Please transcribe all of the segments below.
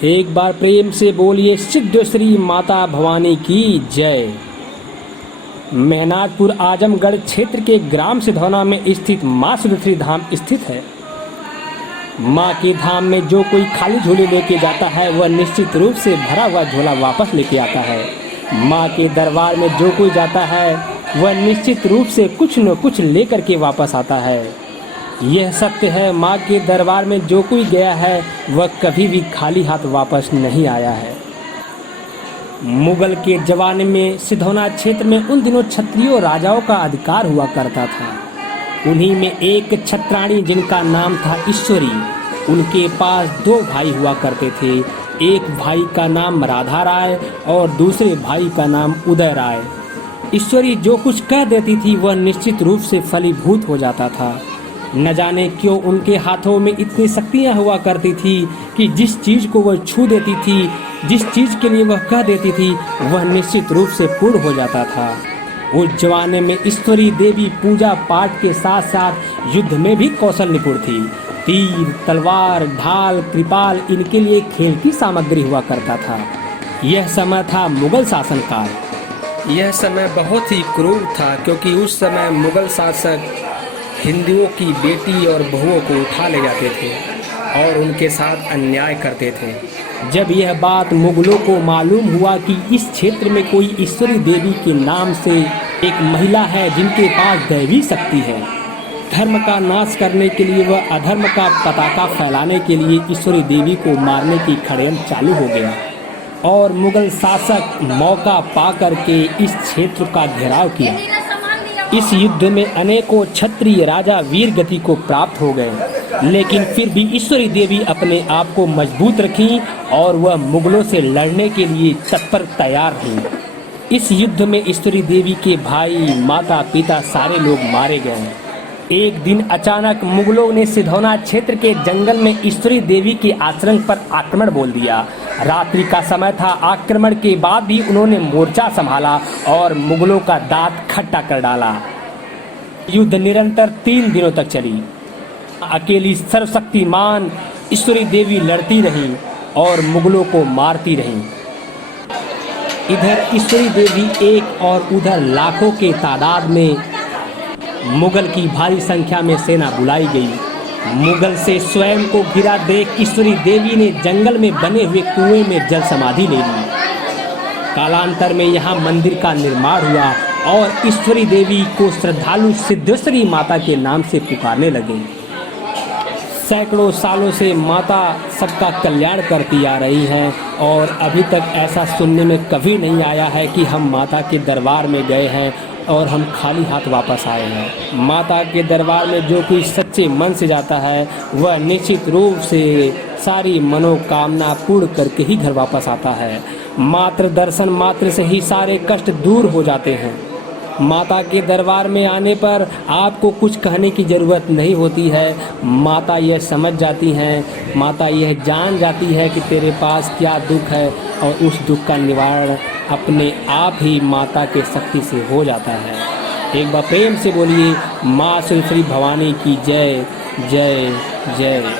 एक बार प्रेम से बोलिए सिद्धेश्वरी माता भवानी की जय। मेहनाजपुर आजमगढ़ क्षेत्र के ग्राम सिधौना में स्थित माँ सिद्धेश्वरी धाम स्थित है। माँ के धाम में जो कोई खाली झोले लेके जाता है वह निश्चित रूप से भरा हुआ झोला वापस लेके आता है। माँ के दरबार में जो कोई जाता है वह निश्चित रूप से कुछ न कुछ लेकर के वापस आता है। यह सत्य है, माँ के दरबार में जो कोई गया है वह कभी भी खाली हाथ वापस नहीं आया है। मुगल के जमाने में सिधौना क्षेत्र में उन दिनों क्षत्रियों राजाओं का अधिकार हुआ करता था। उन्हीं में एक छत्राणी जिनका नाम था ईश्वरी, उनके पास दो भाई हुआ करते थे। एक भाई का नाम राधा राय और दूसरे भाई का नाम उदय राय। ईश्वरी जो कुछ कह देती थी वह निश्चित रूप से फलीभूत हो जाता था। न जाने क्यों उनके हाथों में इतनी शक्तियाँ हुआ करती थी कि जिस चीज़ को वह छू देती थी, जिस चीज़ के लिए वह कह देती थी वह निश्चित रूप से पूर्ण हो जाता था। उस जमाने में ईश्वरी देवी पूजा पाठ के साथ साथ युद्ध में भी कौशल निपुण थी। तीर, तलवार, ढाल, कृपाल इनके लिए खेल की सामग्री हुआ करता था। यह समय था मुगल शासन काल। यह समय बहुत ही क्रूर था क्योंकि उस समय मुगल शासक हिंदुओं की बेटी और बहुओं को उठा ले जाते थे और उनके साथ अन्याय करते थे। जब यह बात मुगलों को मालूम हुआ कि इस क्षेत्र में कोई ईश्वरी देवी के नाम से एक महिला है जिनके पास दैवी शक्ति है, धर्म का नाश करने के लिए व अधर्म का पताका फैलाने के लिए ईश्वरी देवी को मारने की षड्यंत्र चालू हो गया और मुगल शासक मौका पाकर के इस क्षेत्र का घेराव किया। इस युद्ध में अनेकों क्षत्रिय राजा वीर गति को प्राप्त हो गए, लेकिन फिर भी ईश्वरी देवी अपने आप को मजबूत रखी और वह मुगलों से लड़ने के लिए तत्पर तैयार थी। इस युद्ध में ईश्वरी देवी के भाई, माता पिता सारे लोग मारे गए। एक दिन अचानक मुगलों ने सिधौना क्षेत्र के जंगल में ईश्वरी देवी के आश्रम पर आक्रमण बोल दिया। रात्रि का समय था। आक्रमण के बाद भी उन्होंने मोर्चा संभाला और मुगलों का दांत खट्टा कर डाला। युद्ध निरंतर 3 दिनों तक चली। अकेली सर्वशक्तिमान ईश्वरी देवी लड़ती रही और मुगलों को मारती रही। इधर ईश्वरी देवी एक और उधर लाखों के तादाद में मुगल की भारी संख्या में सेना बुलाई गई। मुगल से स्वयं को घिरा देख ईश्वरी देवी ने जंगल में बने हुए कुएं में जल समाधि ले ली। कालांतर में यहाँ मंदिर का निर्माण हुआ और ईश्वरी देवी को श्रद्धालु सिद्धेश्वरी माता के नाम से पुकारने लगे। सैकड़ों सालों से माता सबका कल्याण करती आ रही हैं और अभी तक ऐसा सुनने में कभी नहीं आया है कि हम माता के दरबार में गए हैं और हम खाली हाथ वापस आए हैं। माता के दरबार में जो कोई सच्चे मन से जाता है वह निश्चित रूप से सारी मनोकामना पूर्ण करके ही घर वापस आता है। मात्र दर्शन मात्र से ही सारे कष्ट दूर हो जाते हैं। माता के दरबार में आने पर आपको कुछ कहने की ज़रूरत नहीं होती है। माता यह समझ जाती हैं, माता यह जान जाती है कि तेरे पास क्या दुख है और उस दुख का निवारण अपने आप ही माता के शक्ति से हो जाता है। एक बार प्रेम से बोलिए माँ सिद्धेश्वरी भवानी की जय जय जय।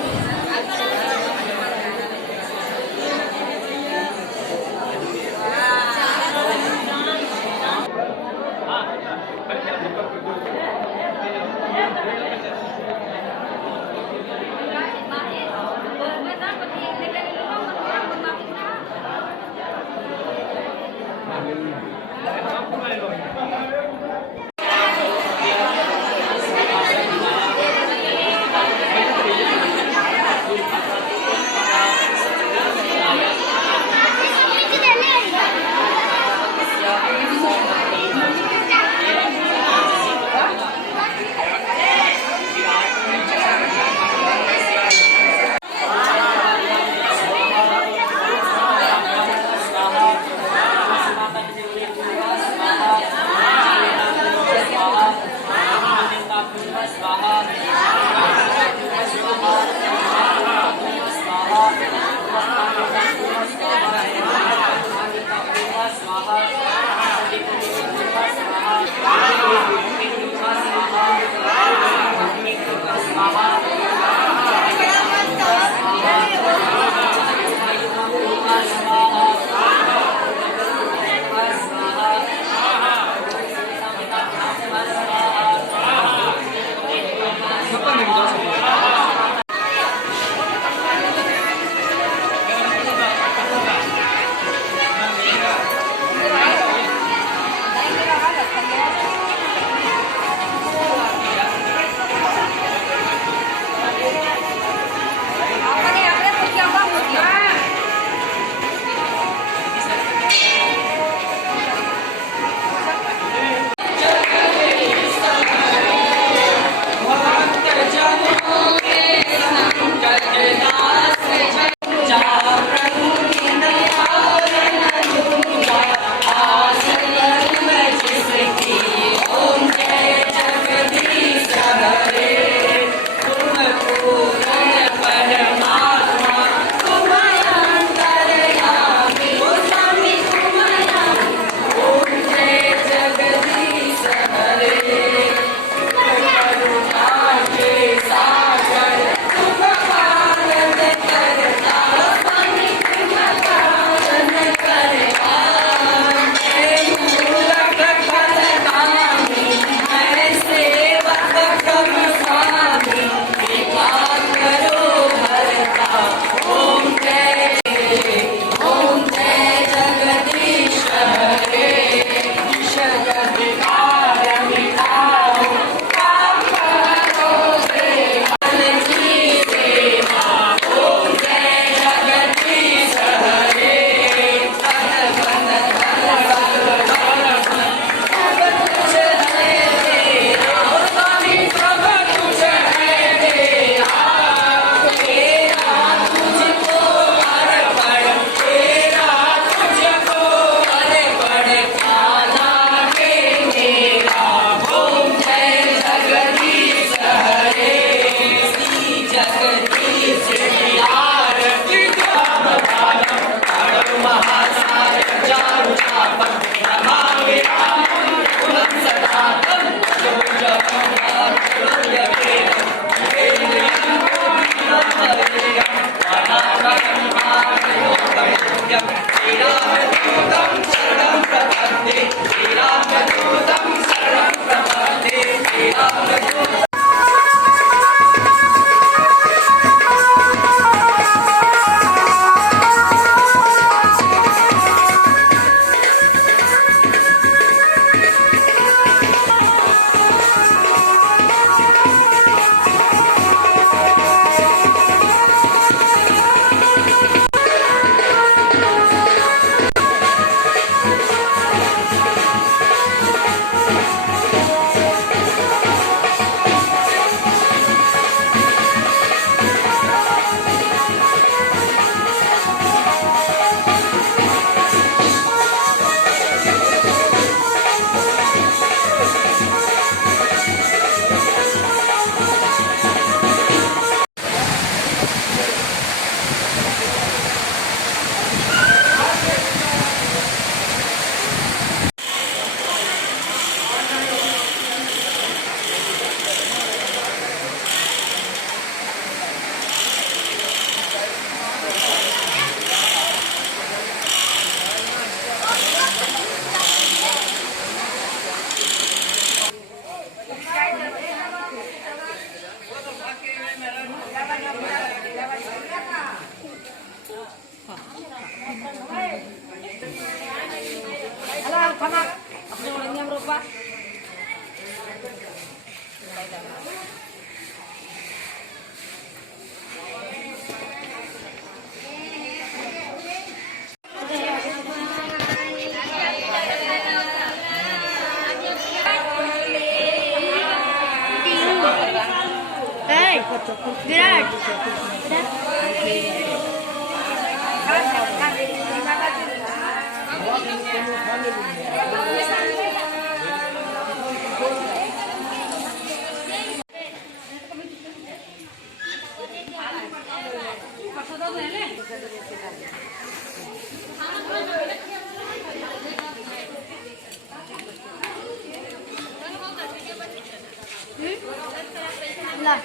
ला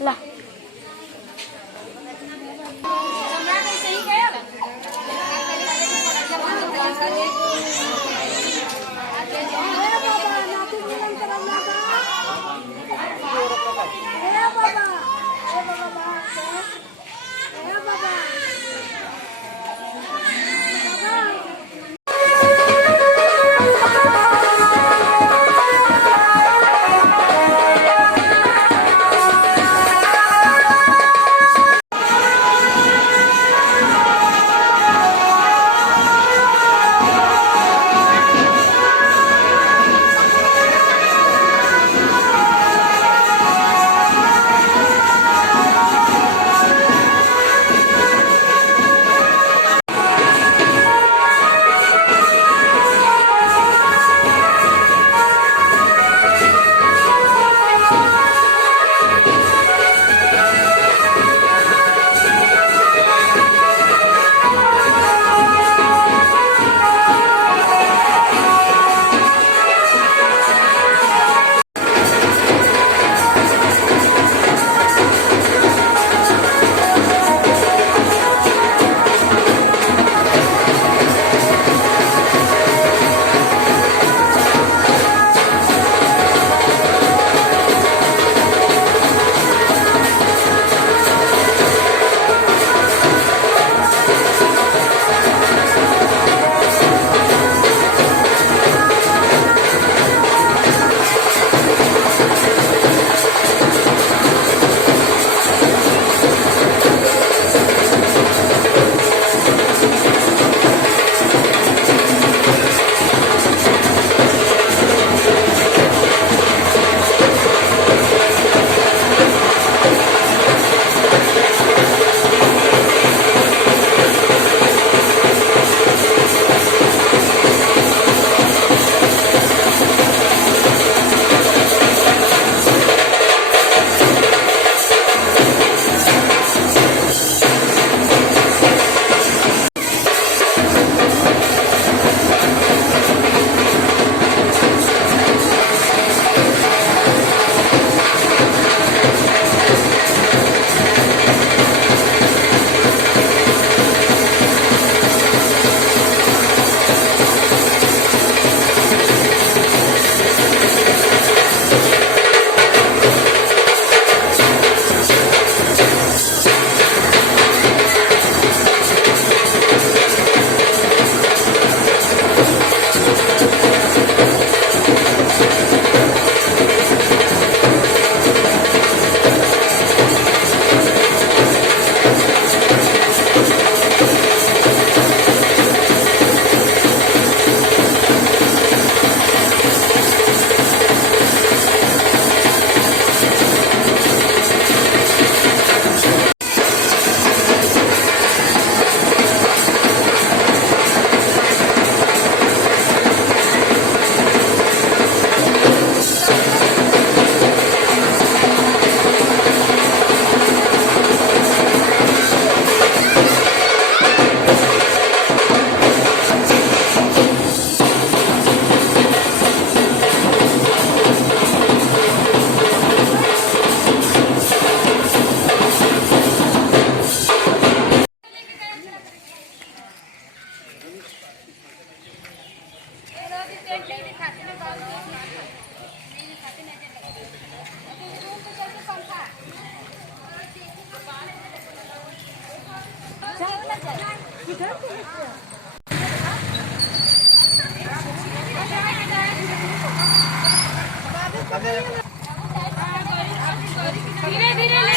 ला धीरे धीरे